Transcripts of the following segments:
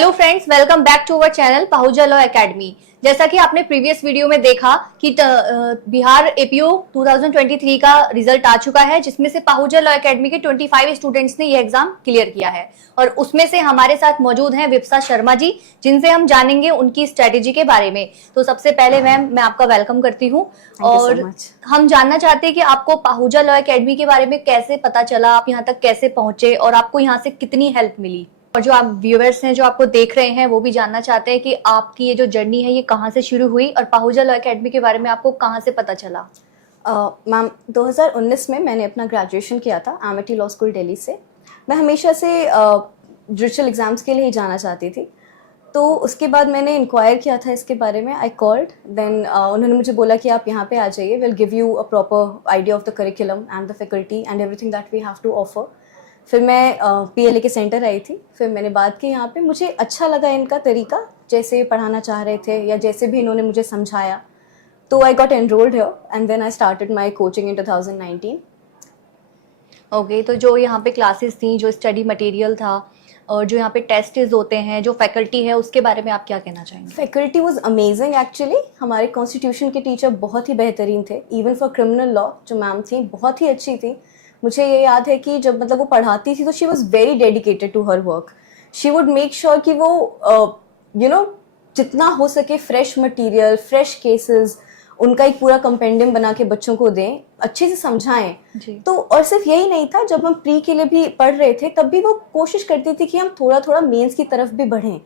Hello friends, welcome back to our channel Pahuja law academy. जैसा कि आपने प्रीवियस वीडियो में देखा कि बिहार एपीओ 2023 का रिजल्ट आ चुका है, जिसमें से पाहुजा लॉ एकेडमी के 25 स्टूडेंट्स ने ये एग्जाम क्लियर किया है और उसमें से हमारे साथ मौजूद हैं विप्सा शर्मा जी, जिनसे हम जानेंगे उनकी स्ट्रेटेजी के बारे में। तो सबसे पहले मैम, मैं आपका वेलकम करती हूँ और हम जानना चाहते हैं कि आपको पाहुजा लॉ एकेडमी के बारे में कैसे पता चला, आप यहाँ तक कैसे पहुंचे और आपको यहाँ से कितनी हेल्प मिली। और जो आप व्यूअर्स हैं जो आपको देख रहे हैं वो भी जानना चाहते हैं कि आपकी ये जो जर्नी है ये कहाँ से शुरू हुई और पाहुजा लॉ एकेडमी के बारे में आपको कहाँ से पता चला। मैम 2019 में मैंने अपना ग्रेजुएशन किया था एमिटी लॉ स्कूल दिल्ली से। मैं हमेशा से जुडिशल एग्ज़ाम्स के लिए ही जाना चाहती थी, तो उसके बाद मैंने इंक्वायर किया था इसके बारे में। आई कॉल्ड देन उन्होंने मुझे बोला कि आप यहाँ पे आ जाइए, will give you a proper idea of the curriculum and the faculty and everything that we have to offer. फिर मैं पीएलए के सेंटर आई थी, फिर मैंने बात की यहाँ पे। मुझे अच्छा लगा इनका तरीका, जैसे पढ़ाना चाह रहे थे या जैसे भी इन्होंने मुझे समझाया, तो I got enrolled here and then I started my coaching in 2019। Okay, तो जो यहाँ पे क्लासेस थी, जो स्टडी मटेरियल था और जो यहाँ पे टेस्ट्स होते हैं, जो फैकल्टी है, उसके बारे में आप क्या कहना चाहेंगे? Faculty was amazing actually. हमारे कॉन्स्टिट्यूशन के टीचर बहुत ही बेहतरीन थे। इवन फॉर क्रिमिनल लॉ जो मैम थी बहुत ही अच्छी थी। मुझे ये याद है कि जब वो पढ़ाती थी तो she was very dedicated to her work. She would make sure कि वो जितना हो सके फ्रेश मटेरियल, फ्रेश केसेस, उनका एक पूरा कंपेंडियम बना के बच्चों को दें, अच्छे से समझाएं। तो और सिर्फ यही नहीं था, जब हम प्री के लिए भी पढ़ रहे थे तब भी वो कोशिश करती थी कि हम थोड़ा थोड़ा मेंस की तरफ भी बढ़ें।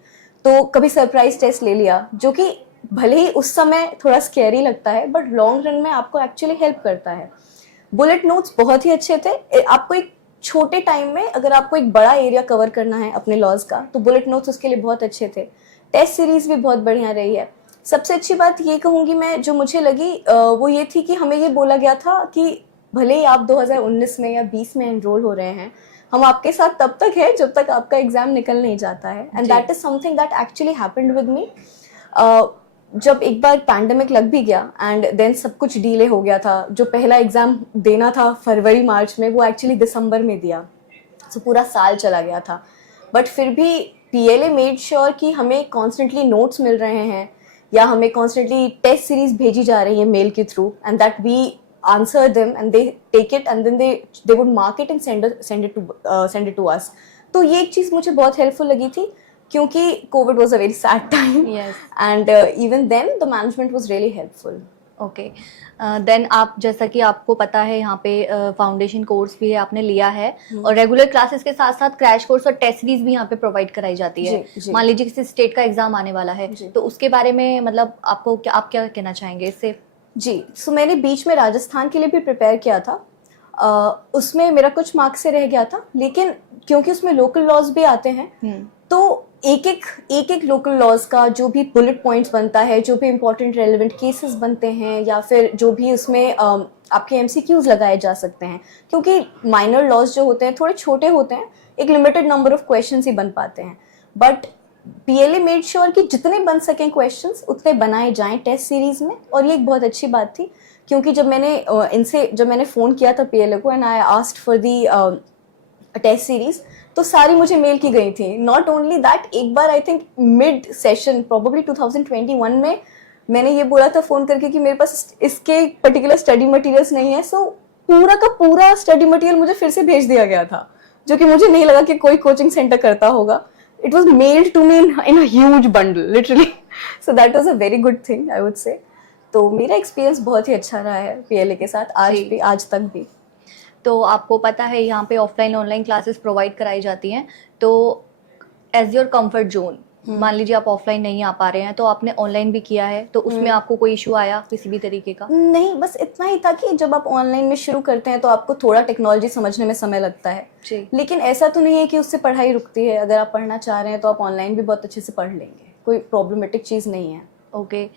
तो कभी सरप्राइज टेस्ट ले लिया, जो कि भले ही उस समय थोड़ा स्कैरी लगता है बट लॉन्ग रन में आपको एक्चुअली हेल्प करता है। बुलेट नोट्स बहुत ही अच्छे थे। आपको एक छोटे टाइम में अगर आपको एक बड़ा एरिया कवर करना है अपने लॉज का, तो बुलेट नोट्स उसके लिए बहुत अच्छे थे। टेस्ट सीरीज भी बहुत बढ़िया रही है। सबसे अच्छी बात ये कहूँगी मैं, जो मुझे लगी वो ये थी कि हमें ये बोला गया था कि भले ही आप 2019 में या 20 में एनरोल हो रहे हैं, हम आपके साथ तब तक है जब तक आपका एग्जाम निकल नहीं जाता है। And that is something that actually happened with me. जब एक बार पैंडेमिक लग भी गया एंड देन सब कुछ डिले हो गया था। जो पहला एग्जाम देना था फरवरी मार्च में, वो एक्चुअली दिसंबर में दिया, तो पूरा साल चला गया था। बट फिर भी पीएलए मेड श्योर कि हमें कॉन्स्टेंटली नोट्स मिल रहे हैं या हमें कॉन्स्टेंटली टेस्ट सीरीज भेजी जा रही है मेल के through, and that we answer them and they take it and then they would mark it and send it to us. तो ये एक चीज़ मुझे बहुत हेल्पफुल लगी थी, क्योंकि COVID was a very sad time and even then the management was really helpful. Okay, then आप, जैसा कि आपको पता है, यहाँ पे फाउंडेशन कोर्स भी है, आपने लिया है और रेगुलर क्लासेस के साथ साथ क्रैश कोर्स और टेस्ट सीरीज भी यहाँ पे प्रोवाइड कराई जाती है। मान लीजिए किसी स्टेट का एग्जाम आने वाला है, तो उसके बारे में मतलब आपको आप क्या कहना चाहेंगे इससे? जी, सो मैंने बीच में राजस्थान के लिए भी प्रिपेयर किया था। उसमें मेरा कुछ मार्क्स से रह गया था, लेकिन क्योंकि उसमें लोकल लॉज भी आते हैं, तो एक एक लोकल लॉज का जो भी बुलेट पॉइंट्स बनता है, जो भी इंपॉर्टेंट रेलेवेंट केसेस बनते हैं, या फिर जो भी उसमें आपके एमसीक्यूज लगाए जा सकते हैं, क्योंकि माइनर लॉज जो होते हैं थोड़े छोटे होते हैं, एक लिमिटेड नंबर ऑफ क्वेश्चंस ही बन पाते हैं। बट पीएलए मेड श्योर कि जितने बन सकें क्वेश्चंस उतने बनाए जाएं टेस्ट सीरीज में। और ये एक बहुत अच्छी बात थी, क्योंकि जब मैंने फ़ोन किया था पीएलए को and I asked for the test series, तो सारी मुझे मेल की गई थी। नॉट ओनली दैट, एक बार I think mid session probably 2021 में मैंने ये बोला था फ़ोन करके कि मेरे पास इसके पर्टिकुलर स्टडी मटेरियल्स नहीं है। सो पूरा का पूरा स्टडी मटेरियल मुझे फिर से भेज दिया गया था, जो कि मुझे नहीं लगा कि कोई कोचिंग सेंटर करता होगा। It was mailed to me in a huge bundle literally. So that was a very good thing I would say. तो मेरा एक्सपीरियंस बहुत ही अच्छा रहा है पीएलए के साथ, आज तक भी। तो आपको पता है यहाँ पे ऑफलाइन ऑनलाइन क्लासेस प्रोवाइड कराई जाती हैं, तो एज योर कंफर्ट जोन, मान लीजिए आप ऑफलाइन नहीं आ पा रहे हैं तो आपने ऑनलाइन भी किया है, तो उसमें आपको कोई इशू आया किसी भी तरीके का? नहीं, बस इतना ही था कि जब आप ऑनलाइन में शुरू करते हैं तो आपको थोड़ा टेक्नोलॉजी समझने में समय लगता है, लेकिन ऐसा तो नहीं है कि उससे पढ़ाई रुकती है। अगर आप पढ़ना चाह रहे हैं तो आप ऑनलाइन भी बहुत अच्छे से पढ़ लेंगे, कोई प्रॉब्लमेटिक चीज़ नहीं है। ओके,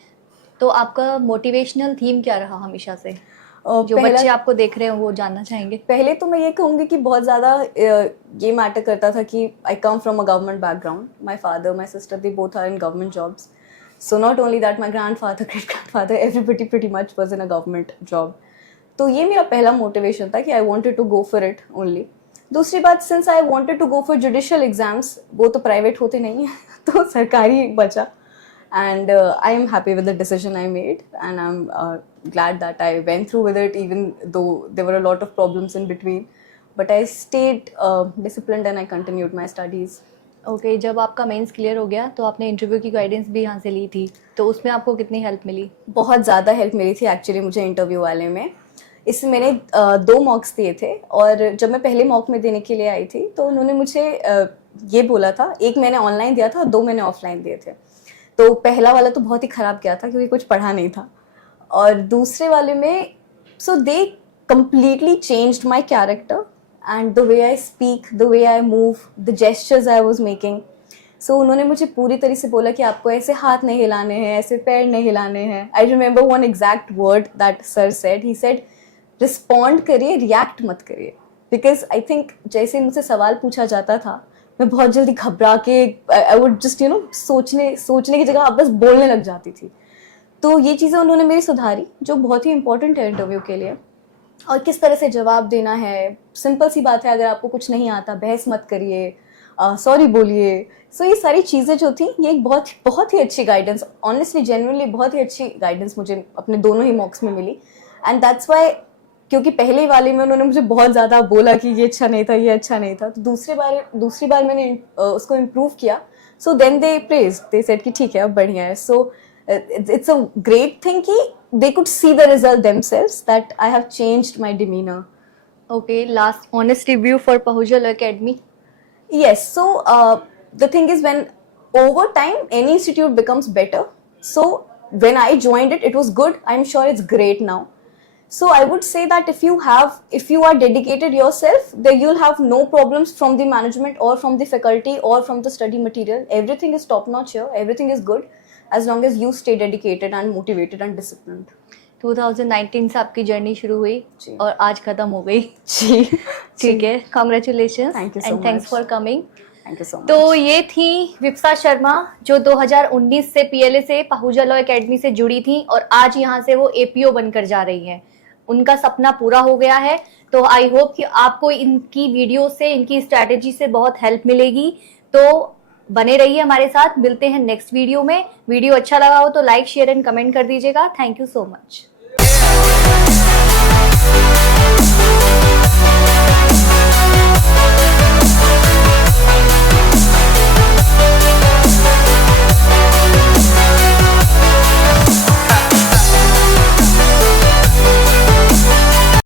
तो आपका मोटिवेशनल थीम क्या रहा हमेशा से, जो बच्चे आपको देख रहे हैं वो जानना चाहेंगे? पहले तो मैं ये कहूँगी कि बहुत ज़्यादा ये मैटर करता था कि I come from a government background. My father, my sister, they both are in government jobs. So not only that, my grandfather, great grandfather, everybody pretty much was in a government job. तो ये मेरा पहला motivation था कि I wanted to go for it only. दूसरी बात, since I wanted to go for judicial exams, वो तो प्राइवेट होते नहीं है तो सरकारी बचा. And I am happy with the decision I made, and I'm glad that I went through with it, even though there were a lot of problems in between. But I stayed disciplined and I continued my studies. Okay जब आपका mains clear हो गया तो आपने interview की guidance भी यहाँ से ली थी, तो उसमें आपको कितनी हेल्प मिली? बहुत ज़्यादा हेल्प मिली थी एक्चुअली मुझे इंटरव्यू वाले में. इसमें मैंने 2 मॉक्स दिए थे, और जब मैं पहले मॉक में देने के लिए आई थी तो उन्होंने मुझे ये बोला था, एक मैंने ऑनलाइन दिया था और 2 मैंने ऑफलाइन दिए थे. तो पहला वाला तो बहुत ही ख़राब गया था क्योंकि कुछ पढ़ा नहीं था, और दूसरे वाले में सो दे completely changed my character and the way I speak, the way I move, the gestures I was making. So उन्होंने मुझे पूरी तरह से बोला कि आपको ऐसे हाथ नहीं हिलाने हैं, ऐसे पैर नहीं हिलाने हैं. I remember one exact word that sir said. He said, respond करिए, react मत करिए. Because I think जैसे मुझसे सवाल पूछा जाता था, मैं बहुत जल्दी घबरा के I would just सोचने की जगह आप बस बोलने लग जाती थी. तो ये चीज़ें उन्होंने मेरी सुधारी, जो बहुत ही इंपॉर्टेंट है इंटरव्यू के लिए. और किस तरह से जवाब देना है, सिंपल सी बात है, अगर आपको कुछ नहीं आता बहस मत करिए, सॉरी बोलिए. सो ये सारी चीज़ें जो थी, ये एक बहुत ही अच्छी गाइडेंस, ऑनेस्टली जेन्युइनली बहुत ही अच्छी गाइडेंस मुझे अपने दोनों ही मॉक्स में मिली. एंड दैट्स वाई, क्योंकि पहले वाले में उन्होंने मुझे बहुत ज़्यादा बोला कि ये अच्छा नहीं था, ये अच्छा नहीं था, तो दूसरी बार मैंने उसको इम्प्रूव किया. So then they praise, they said कि ठीक है अब बढ़िया है. सो it's a great thing कि they could see the result themselves that I have changed my demeanor. Okay, last honest review for Pahuja Law Academy. Yes, so the thing is, when over time any institute becomes better. So when I joined it, it was good. I'm sure it's great now. So I would say that if you are dedicated yourself, then you'll have no problems from the management or from the faculty or from the study material. Everything is top notch here. Everything is good. As long as you stay dedicated and motivated and disciplined. 2019 से आपकी journey शुरू हुई जी. और आज खत्म हो गई जी. ठीक है, congratulation Thank you so and thanks much. For coming. Thank you so much. तो ये थी विप्सा शर्मा, जो 2019 से पीएलए से पाहुजा लॉ एकेडमी से जुड़ी थी और आज यहाँ से वो एपीओ बनकर जा रही हैं. उनका सपना पूरा हो गया है. तो आई होप कि आपको इनकी वीडियो से, इनकी स्ट्रैटेजी से बहुत हेल्प मिलेगी. तो बने रहिए हमारे साथ. मिलते हैं नेक्स्ट वीडियो में. वीडियो अच्छा लगा हो तो लाइक, शेयर एंड कमेंट कर दीजिएगा. Thank you so much.